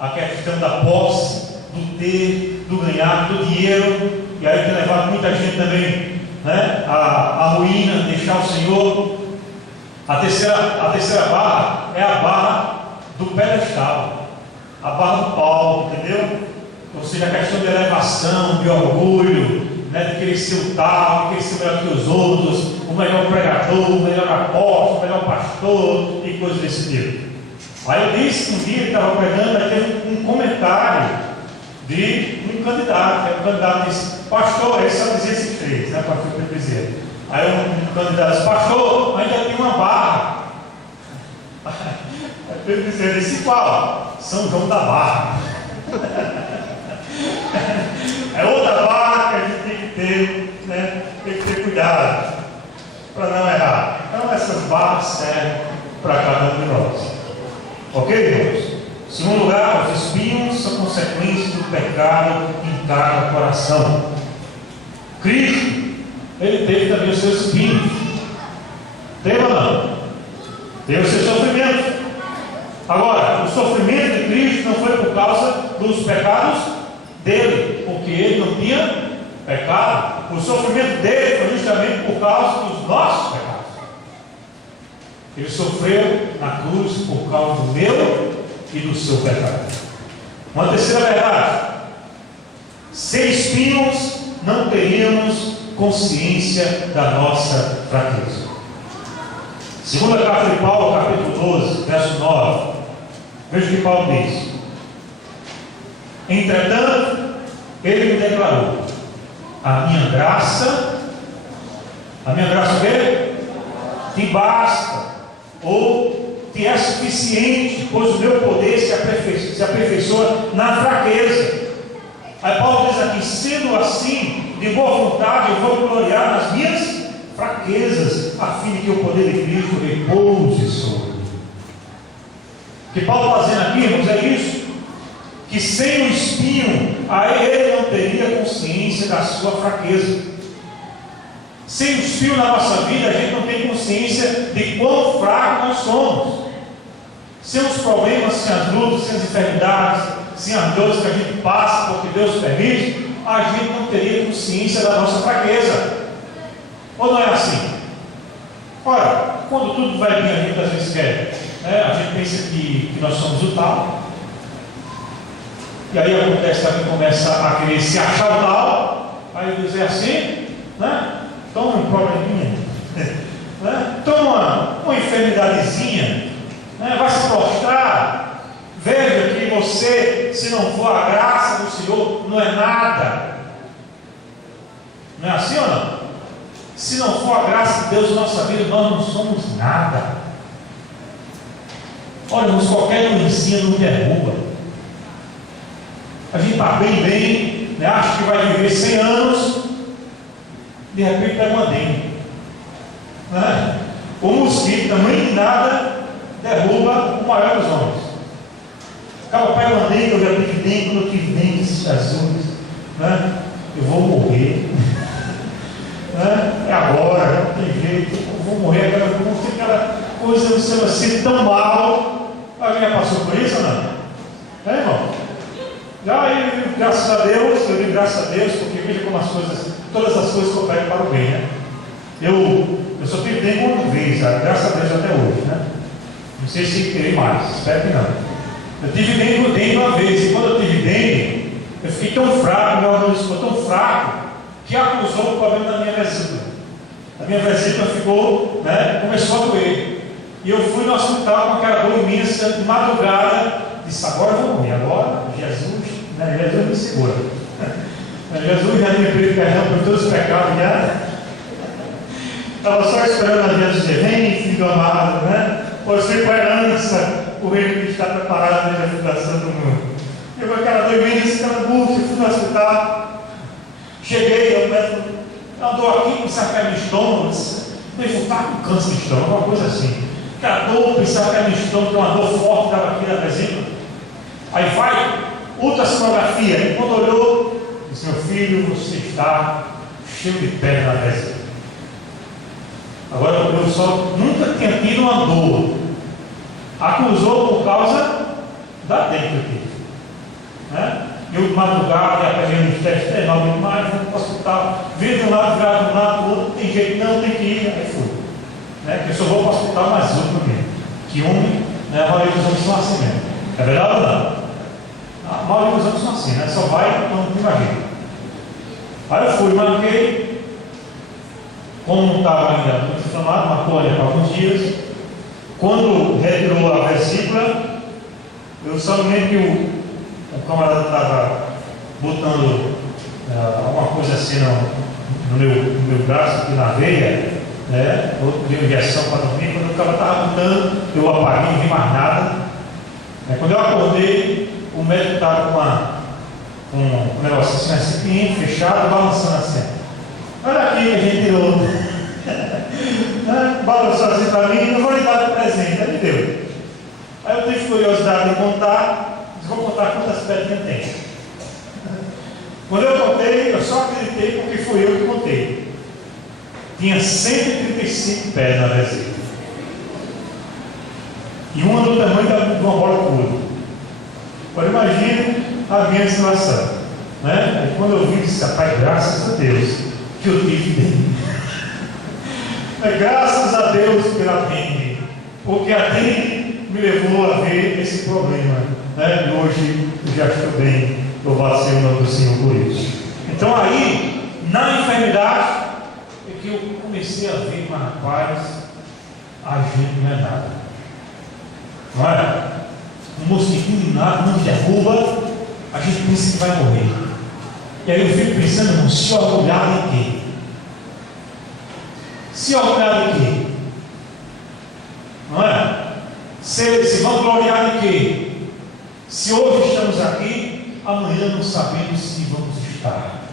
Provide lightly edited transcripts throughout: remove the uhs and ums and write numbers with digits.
a questão da posse, do ter, do ganhar, do dinheiro, e aí tem levado muita gente também, né, a ruína, deixar o Senhor. A terceira barra é a barra do pedestal, a barra do palco, entendeu? Ou seja, a questão de elevação, de orgulho, né, de querer ser o tal, de querer ser melhor que os outros, o melhor pregador, o melhor apóstolo, o melhor pastor e coisas desse tipo. Aí eu disse que um dia ele estava pregando, aí teve um comentário de um candidato, que o candidato disse: pastor, ele só dizia esses três, né, pastor Pedro Bezerra. Aí um candidato disse: pastor, ainda tem uma barra. Aí Pedro Bezerra disse: qual? São João da Barra. É outra barra que a gente tem que ter, né? Tem que ter cuidado para não errar. Então essas barras servem para cada um de nós. Ok, irmãos? Em segundo lugar, os espinhos são consequência do pecado em cada coração. Cristo, ele teve também os seus espinhos. Teve ou não? Teve o seu sofrimento. Agora, o sofrimento de Cristo não foi por causa dos pecados dele, porque ele não tinha pecado. O sofrimento dele foi justamente por causa dos nossos pecados. Ele sofreu na cruz por causa do meu e do seu pecado. Uma terceira verdade: sem espinhos não teríamos consciência da nossa fraqueza. Segunda carta de Paulo, capítulo 12, verso 9. Veja o que Paulo diz: entretanto, ele me declarou: a minha graça o quê? Te basta, ou te é suficiente, pois o meu poder se aperfeiçoa na fraqueza. Aí Paulo diz aqui: sendo assim, de boa vontade, eu vou gloriar nas minhas fraquezas, a fim de que o poder de Cristo repouse sobre mim. O que Paulo está dizendo aqui, irmãos, é isso: que sem o espinho, aí ele não teria consciência da sua fraqueza. Sem o espinho na nossa vida, a gente não tem consciência de quão fraco nós somos. Sem os problemas, sem as lutas, sem as enfermidades, sem as dores que a gente passa, porque Deus permite, a gente não teria consciência da nossa fraqueza. Ou não é assim? Ora, quando tudo vai bem, a gente às vezes quer, né? A gente pensa que nós somos o tal, e aí acontece que alguém começa a querer se achar o tal, aí diz: é assim, né? Toma um probleminha, né? Toma uma enfermidadezinha, né? Vai se prostrar. Veja que você, se não for a graça do Senhor, não é nada. Não é assim ou não? Se não for a graça de Deus em nossa vida, nós não somos nada. Olha, irmãos, qualquer doencinha não derruba. A gente está bem, né? Acha que vai viver 100 anos, de repente pega uma dengue, né? O mosquito também de nada derruba o maior dos homens. Acaba pega uma dengue, eu já tive dengue, quando eu tive dengue, Jesus, né? Eu vou morrer. Né? É agora, não tem jeito, eu vou morrer, agora eu vou ter aquela coisa, você vai ser tão mal. Alguém já passou por isso ou não? É, irmão? Já, e graças a Deus, eu digo graças a Deus, porque veja como as coisas, todas as coisas cooperam para o bem, né? Eu só tive dengue uma vez, graças a Deus até hoje, né? Não sei se terei mais, espero que não. Eu tive dengue uma vez, e quando eu tive dengue, eu fiquei tão fraco, meu organismo ficou tão fraco, que acusou o problema da minha vesícula. A minha vesícula ficou, né, começou a doer. E eu fui no hospital com aquela dor imensa, de madrugada, disse: agora eu vou morrer, agora Jesus, né, Jesus me segura. Jesus já me pediu perdão por todos os pecados, já. Estava só esperando a Jesus dizer: vem, filho amado, né? Você com a herança, o reino que está preparado desde a fundação do mundo. Eu com aquela dor imensa, aquela angústia, fui no hospital. Cheguei, eu dor aqui, pensava que era no estômago, eu estava com câncer de estômago, uma coisa assim. Aquela dor, pensava que era no estômago, uma dor forte, estava aqui na vesícula. Aí vai, ultrassonografia, e quando olhou, disse: meu filho, você está cheio de pedra na vesícula. Agora eu só nunca tinha tido uma dor. Acusou por causa da dengue que eu tive. de madrugada, e apanhando os testes, é 9 demais, vou para o hospital, vem de um lado, virado de um lado, do outro, tem jeito, não, tem que ir, aí fui. Né? Que eu só vou para o hospital mais outro mesmo. Que homem, né, a maioria dos homens são assim mesmo. É verdade ou não? A maioria dos homens são assim, né? Só vai quando te imagina. Aí eu fui, marquei, como não estava ainda muito inflamado, marcou ali por alguns dias. Quando retirou a vesícula, eu só me lembro que o camarada estava botando alguma coisa assim no meu braço, aqui na veia, né? Outro deu injeção para dormir. Quando o cara estava botando, eu apaguei, não vi mais nada. Quando eu acordei, o médico estava com um negócio assim, fechado, balançando assim. Olha aqui que a gente tirou. Balançou assim para mim, não vou lhe dar de presente, aí me deu. Aí eu tive curiosidade de contar, vou contar quantas pedrinhas tem. Quando eu contei, eu só acreditei porque fui eu que contei. Tinha 135 pés na vesícula. E uma do tamanho de uma bola de ouro. Agora imagine a minha situação. Né? Aí quando eu vi, disse, rapaz, graças a Deus que eu tive dele. Graças a Deus pela mente, porque a mente me levou a ver esse problema. Né? E hoje eu já estou bem, louvado seja o nome do Senhor por isso. Então aí, na enfermidade, é que eu comecei a ver, mas rapaz, a gente não é nada. Não é? Um mosquitinho nada não derruba, a gente pensa que vai morrer. E aí eu fico pensando, irmão, se orgulhar em quê? Se orgulhar de quê? Não é? Se vangloriar de quê? Se hoje estamos aqui, amanhã não sabemos se vamos estar.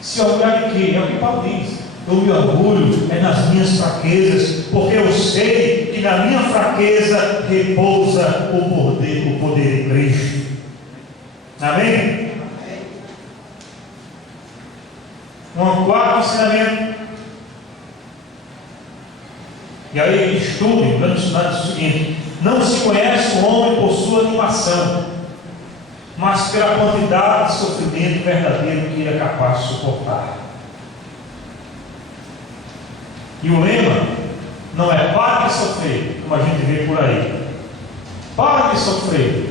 Se orgulhar de quê? É o que Paulo diz. Eu me orgulho nas minhas fraquezas, porque eu sei que na minha fraqueza repousa o poder de Cristo. Amém? Um quarto ensinamento. E aí estude, o plano estudar diz o seguinte: não se conhece o homem por sua animação, mas pela quantidade de sofrimento verdadeiro que ele é capaz de suportar. E o lema não é pare de sofrer, como a gente vê por aí. Pare de sofrer.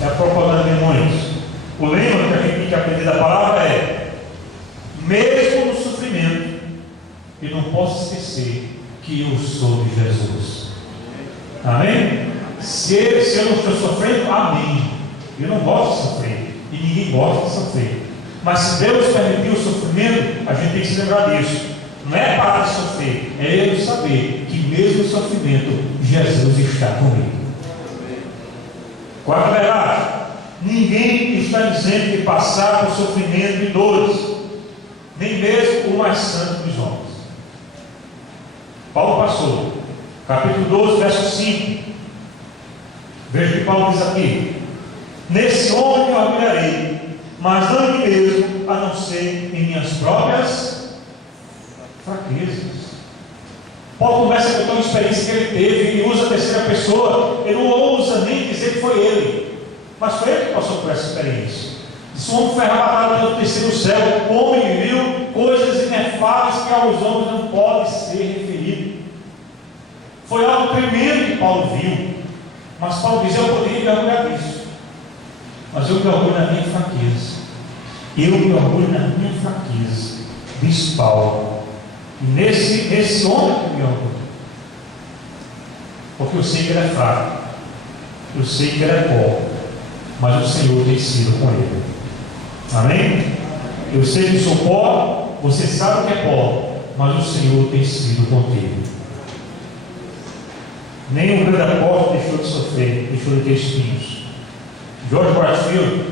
É a propaganda de muitos. O lema que a gente tem que aprender da palavra é: mesmo no sofrimento, eu não posso esquecer que eu sou de Jesus. Amém? Se eu não estou sofrendo, amém. Eu não gosto de sofrer. E ninguém gosta de sofrer. Mas se Deus permitiu o sofrimento, a gente tem que se lembrar disso. Não é parar de sofrer, é eu saber que mesmo no sofrimento, Jesus está comigo. Quarta verdade: ninguém está dizendo que passar por sofrimento e dores, nem mesmo o mais santo dos homens. Paulo passou, capítulo 12, verso 5. Veja o que Paulo diz aqui: nesse homem eu orgulharei, mas não em mim mesmo, a não ser em minhas próprias fraquezas. Paulo começa com uma experiência que ele teve e usa a terceira pessoa. Ele não ousa nem dizer que foi ele, mas foi ele que passou por essa experiência. Esse homem foi arrebatado pelo terceiro céu. O homem viu coisas inefáveis que aos homens não podem ser referidas. Foi algo tremendo que Paulo viu. Mas Paulo diz: eu poderia me orgulhar disso, mas eu me orgulho na minha fraqueza. Eu me orgulho na minha fraqueza, diz Paulo. E nesse homem que eu me orgulho, porque eu sei que ele é fraco, eu sei que ele é pobre, mas o Senhor tem sido com ele. Amém? Eu sei que sou pobre, você sabe que é pobre, mas o Senhor tem sido contigo. Nem o grande apóstolo deixou de sofrer, deixou de ter espinhos. George Whitefield,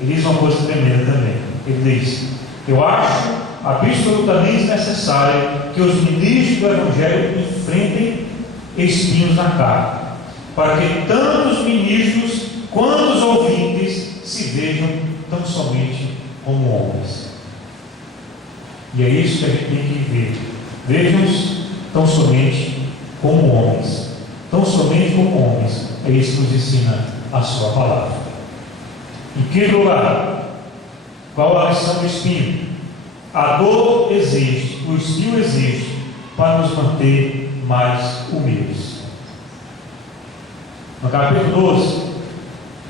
ele diz uma coisa tremenda também. Ele diz: eu acho absolutamente necessário que os ministros do Evangelho enfrentem espinhos na carne, para que tanto os ministros quanto os ouvintes se vejam tão somente como homens. E é isso que a gente tem que ver. Vejam-nos tão somente como homens. Tão somente como homens. É isso que nos ensina a sua palavra. Em quinto lugar, qual a lição do espinho? A dor existe, o espinho existe para nos manter mais humildes. No capítulo 12,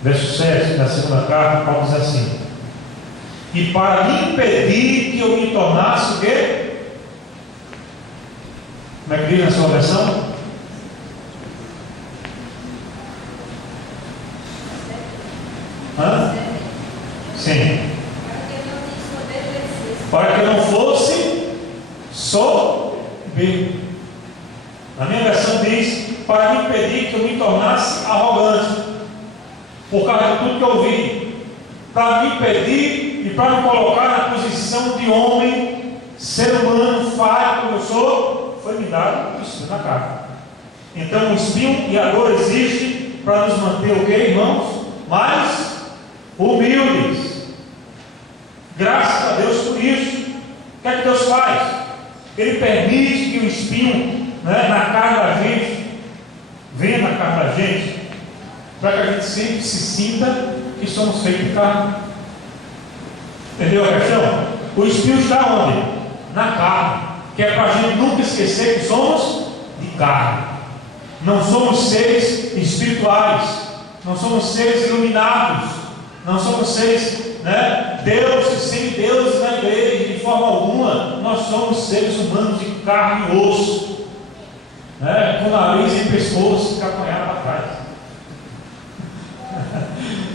verso 7 da segunda carta, Paulo diz assim: e para me impedir que eu me tornasse o quê? Como é que diz na sua versão? Hã? Sim. Para que eu não fosse soberbo. Na minha versão diz: para me impedir que eu me tornasse arrogante, por causa de tudo que eu vi, para me impedir e para me colocar na posição de homem, ser humano, falho como eu sou, foi me dado isso na carne. Então o espinho e a dor existem para nos manter o que, irmãos? Mais humildes. Graças a Deus por isso. O que é que Deus faz? Ele permite que o espinho, na carne da gente, venha na carne da gente, para que a gente sempre se sinta que somos feitos de carne. Entendeu a questão? O espinho está onde? Na carne, que é para a gente nunca esquecer que somos de carne. Não somos seres espirituais, não somos seres iluminados, não somos seres, deuses, semideuses na igreja, de forma alguma. Nós somos seres humanos de carne e osso, com nariz e pescoço que apanharam para trás.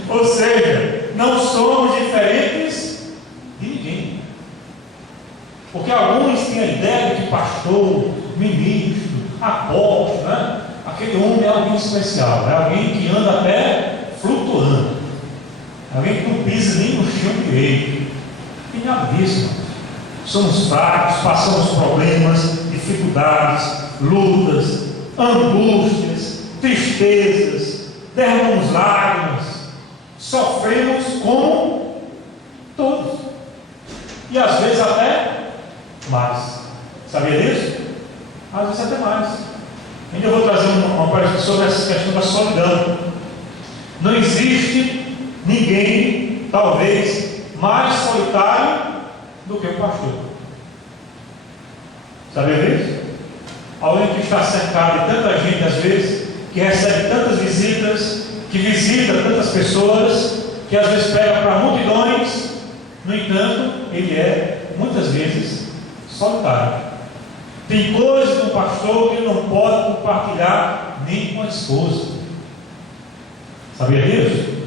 Ou seja, não somos diferentes de ninguém. Porque alguns têm a ideia de que pastor, ministro, apóstolo, aquele homem é alguém especial, é alguém que anda até flutuando, alguém que não pisa nem no chão direito. E nada disso, irmãos. Somos fracos, passamos problemas, dificuldades, lutas, angústias, tristezas, derramamos lágrimas, sofremos como todos, e às vezes até mais. Sabia disso? Às vezes até mais. Ainda vou trazer uma palestra sobre essa questão da solidão. Não existe ninguém, talvez, mais solitário do que o pastor. Sabia disso? Alguém que está cercado de tanta gente, às vezes, que recebe tantas visitas, que visita tantas pessoas, que às vezes pega para multidões. No entanto, ele é, muitas vezes, solitário. Tem coisas do pastor que ele não pode compartilhar nem com a esposa. Sabia disso?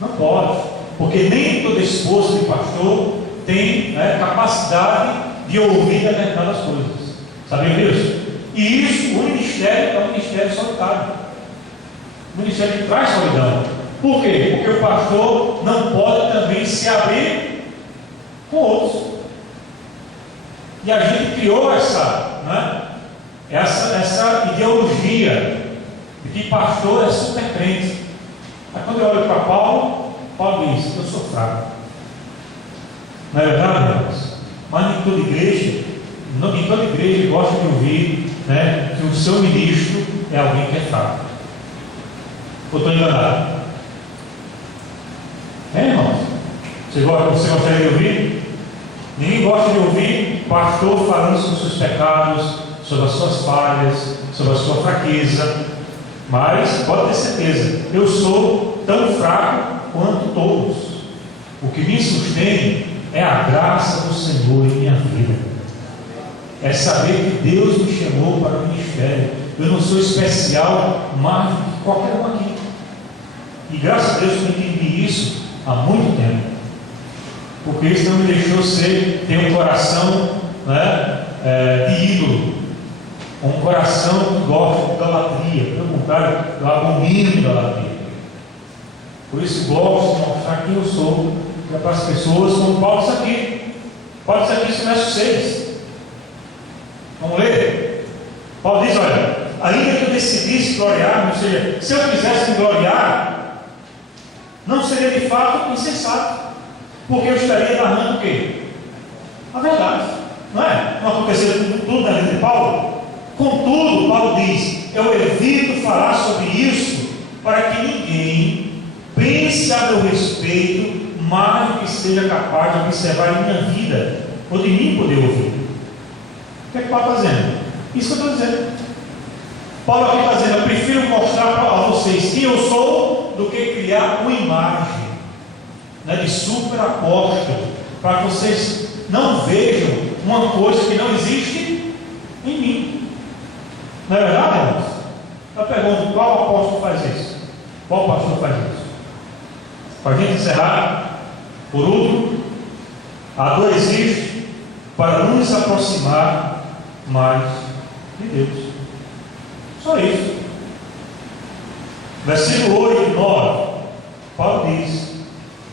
Não pode, porque nem toda esposa de pastor tem capacidade de ouvir determinadas coisas. Sabia disso? E isso, o ministério é um ministério solitário. O ministério que traz solidão. Por quê? Porque o pastor não pode também se abrir com outros. E a gente criou essa ideologia de que pastor é super crente. Aí quando eu olho para Paulo diz: eu sou fraco. Não é verdade, irmãos? Mas em toda igreja gosta de ouvir que o seu ministro é alguém que é fraco. Ou estou enganado? Irmãos? Você gostaria de ouvir? Ninguém gosta de ouvir pastor falando sobre os seus pecados, sobre as suas falhas, sobre a sua fraqueza. Mas pode ter certeza, eu sou tão fraco quanto todos. O que me sustém é a graça do Senhor em minha vida. É saber que Deus me chamou para o ministério. Eu não sou especial mais do que qualquer um aqui. E graças a Deus eu entendi isso há muito tempo. Porque isso não me deixou ter um coração de ídolo, um coração que gosta de idolatria. Pelo contrário, eu abomino idolatria. Por isso gosto de mostrar quem eu sou para as pessoas, como Paulo diz aqui. Paulo diz aqui, isso verso 6. Vamos ler? Paulo diz: olha, ainda que eu decidisse gloriar, ou seja, se eu quisesse me gloriar, não seria de fato insensato, porque eu estaria narrando o quê? A verdade, não é? Não aconteceu tudo na vida de Paulo. Contudo, Paulo diz: eu evito falar sobre isso para que ninguém pense a meu respeito mais do que seja capaz de observar em minha vida, ou de mim poder ouvir. O que é que Paulo está dizendo? Isso que eu estou dizendo. Paulo aqui está dizendo: eu prefiro mostrar a vocês quem eu sou do que criar uma imagem, né, de super apóstolo, para que vocês não vejam uma coisa que não existe em mim. Não é verdade, irmãos? Eu pergunto: qual apóstolo faz isso? Qual pastor faz isso? Para a gente encerrar, por último, a dor existe para nos aproximar mais de Deus. Só isso. Versículo 8 e 9, Paulo diz: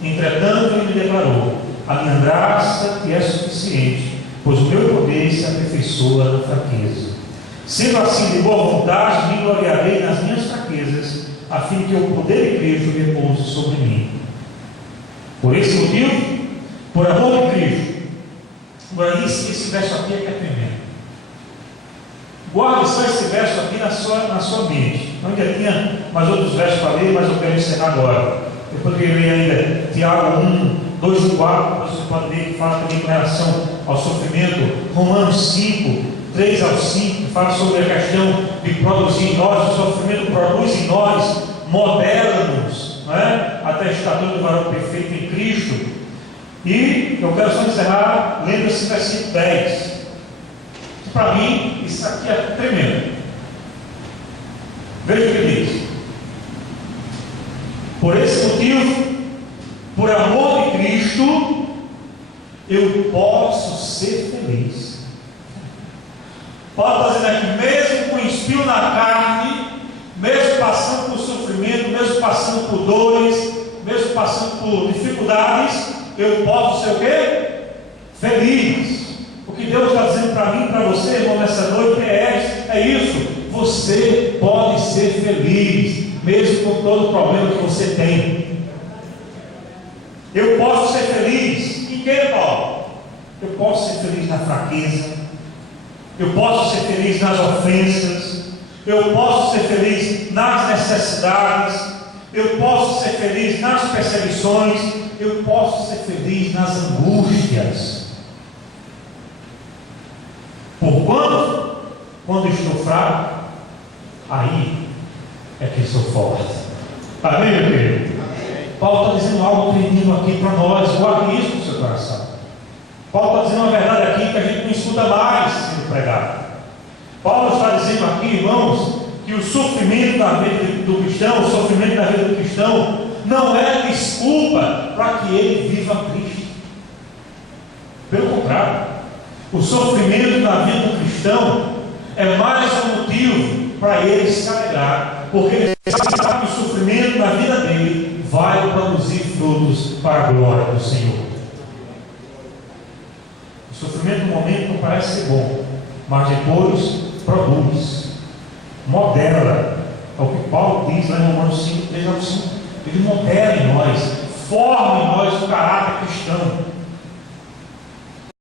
entretanto ele me declarou: a minha graça te é suficiente, pois o meu poder se aperfeiçoa na fraqueza. Sendo assim, de boa vontade, me gloriarei nas minhas fraquezas, a fim que o poder de Cristo repouse sobre mim. Por esse motivo, por amor de Cristo, agora esse verso aqui é que é tremendo. Guarde só esse verso aqui na sua mente. Eu ainda tinha mais outros versos para ler, mas eu quero encerrar agora. Eu poderia ler ainda Tiago 1, 2 e 4, você pode ler, que fala também com relação ao sofrimento. Romanos 5, 3 ao 5, que fala sobre a questão de produzir em nós. O sofrimento produz em nós, modela-nos, não é? Até a estatura do varão perfeito em Cristo. E eu quero só encerrar lendo esse versículo 10. Para mim, isso aqui é tremendo. Veja o que diz: por esse motivo, por amor de Cristo, eu posso ser feliz. Paulo está dizendo aqui: mesmo com espinho na carne, mesmo passando por sofrimento, mesmo passando por dores, mesmo passando por dificuldades, eu posso ser o quê? Feliz. O que Deus está dizendo para mim e para você, irmão, nessa noite é isso. Você pode ser feliz, mesmo com todo o problema que você tem. Eu posso ser feliz. Em que, Paulo? Eu posso ser feliz na fraqueza. Eu posso ser feliz nas ofensas. Eu posso ser feliz nas necessidades. Eu posso ser feliz nas perseguições. Eu posso ser feliz nas angústias. Porquanto, quando estou fraco, aí é que sou forte. Amém, meu querido? Amém. Paulo está dizendo algo tremendo aqui para nós. Guarde isso no seu coração. Paulo está dizendo uma verdade aqui que a gente não escuta mais sendo pregado. Paulo está dizendo aqui, irmãos, que o sofrimento da vida do cristão, o sofrimento da vida do cristão, não é desculpa para que ele viva Cristo. Pelo contrário, o sofrimento da vida do cristão é mais um motivo para ele se alegrar, porque ele sabe que o sofrimento na vida dele vai produzir frutos para a glória do Senhor. O sofrimento no momento não parece ser bom, mas depois produz, modela. É o que Paulo diz lá em Romanos 5, 3 ao 5. Ele modela em nós, forma em nós o caráter cristão.